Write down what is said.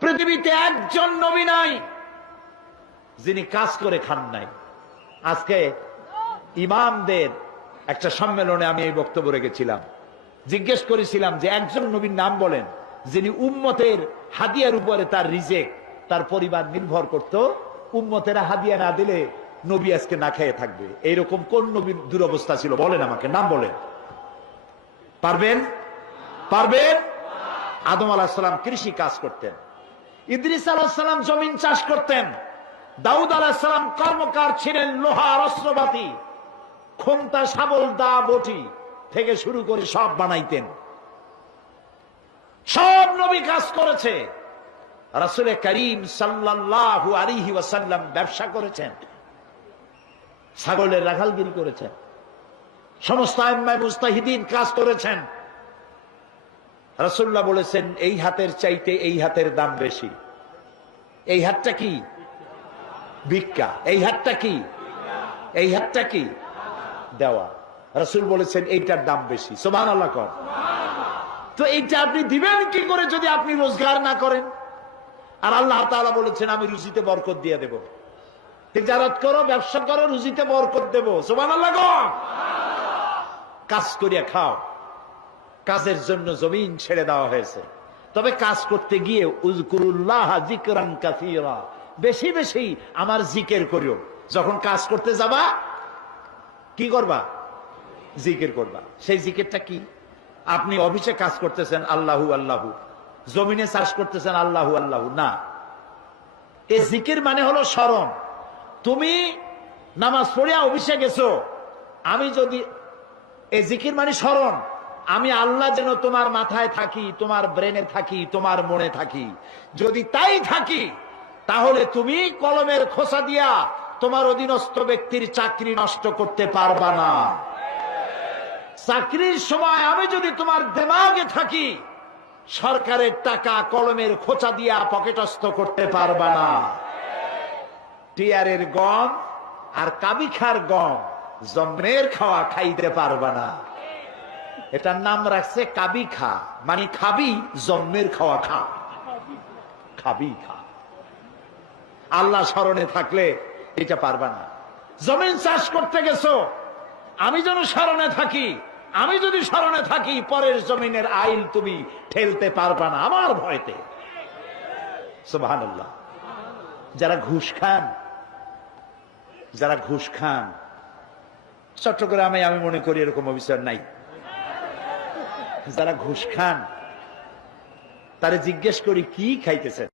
পৃথিবীতে একজন নবী নাই যিনি কাজ করে খান নাই। আজকে ইমামদের একটা সম্মেলনে আমি এই বক্তব্য রেখেছিলাম, জিজ্ঞেস করেছিলাম যে একজন নবীর নাম বলেন যিনি উম্মতের হাদিয়ার উপরে তার রিজেক, তার পরিবার নির্ভর করত, উম্মতেরা হাদিয়া না দিলে নবী আজকে না খেয়ে থাকবে। এইরকম কোন নবীর দুরবস্থা ছিল বলেন, আমাকে নাম বলেন। পারবেন? পারবেন? আদম আলাইহিস সালাম কৃষি কাজ করতেন, ইদ্রিস আলাইহিস সালাম জমিন চাষ করতেন, দাউদ আলাইহিস সালাম কর্মকার ছিলেন, লোহার অস্ত্রপাতি, খোন্তা, শাবল, দা, বটি থেকে শুরু করে সব বানাইতেন। সব নবী কাজ করেছে। রাসূল করিম সাল্লাল্লাহু আলাইহি ওয়াসাল্লাম ব্যবসা করেছেন, ছাগলের রাখালগিরি করেছেন, সমস্ত আইম্মায়ে মুজতাহিদিন কাজ করেছেন। রাসূলুল্লাহ বলেছেন এই হাতের চাইতে এই হাতের দাম বেশি। এই হাতটা কি? ভিক্ষা। এই হাতটা কি? এই হাতটা কি? দেওয়া। রাসূল বলেছেন এইটার দাম বেশি। সুবহানাল্লাহ কর। তো এইটা আপনি দিবেন কি করে যদি আপনি রোজগার না করেন? আর আল্লাহ তাআলা বলেছেন আমি রুজিতে বরকত দিয়ে দেব। তিজারত করো, ব্যবসা করো, রুজিতে বরকত দেব। সুবহানাল্লাহ কর। কাজ করিয়া খাও। কাজের জন্য জমিন ছেড়ে দেওয়া হয়েছে, তবে কাজ করতে গিয়ে উযকুরুল্লাহ যিকরান কাসীরা, বেশি বেশি আমার জিকির করিও। যখন কাজ করতে যাবা কি করবা? জিকির করবা। সেই জিকিরটা কি? আপনি অফিসে কাজ করতেছেন আল্লাহু আল্লাহু, জমিনে চাষ করতেছেন আল্লাহু আল্লাহু না। এই জিকির মানে হলো স্মরণ। তুমি নামাজ পড়িয়া অফিসে গেছো, আমি যদি এই জিকির মানে স্মরণ, আমি আল্লাহ যেন তোমার মাথায় থাকি, তোমার ব্রেনে থাকি, তোমার মনে থাকি। যদি তাই থাকি তাহলে তুমি কলমের খোসা দিয়া তোমার অধীনস্থ ব্যক্তির চাকরি নষ্ট করতে পারবা না। চাকরির সময় আমি যদি তোমার দিমাগে থাকি, সরকারের টাকা কলমের খোঁচা দিয়া পকেটস্থ করতে পারবা না। টিয়ারের গম আর কাবিখার গম জন্মের খাওয়া খাইতে পারবা না। এটার নাম রাখছে কাবি খা, মানে খাবি, জন্মের খাওয়া খা, খাবি খা। আল্লাহ স্মরণে থাকলে এটা পারবা না। জমিন চাষ করতে গেছো, আমি যেন স্মরণে থাকি, আমি যদি স্মরণে থাকি পরের জমিনের আইল তুমি ঠেলতে পারবা না আমার ভয়তে। সুবহানাল্লাহ। যারা ঘুষ খান, যারা ঘুষ খান, চট্টগ্রামে আমি মনে করি এরকম অফিসার নাই। যারা ঘুষ খান তারা জিজ্ঞেস করি কি খাইতেছেন।